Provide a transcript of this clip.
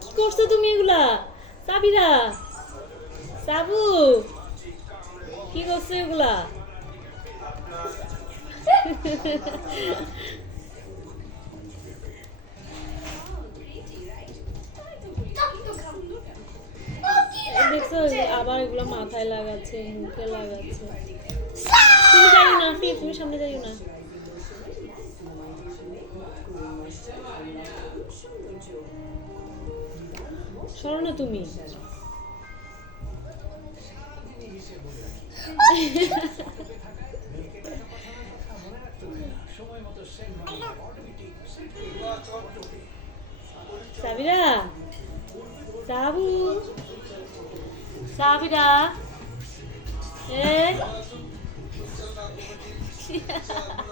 কি করছ তুমি এগুলা? সাবিরা সাবু কি করছ এগুলা? আবার এগুলো মাথায় লাগাচ্ছে, মুখে লাগাচ্ছে। তুমি যাইও না, ফির তুমি সামনে যাইও না। সরো না তুমি। সাবিরা, সাবু। সাবিরা এ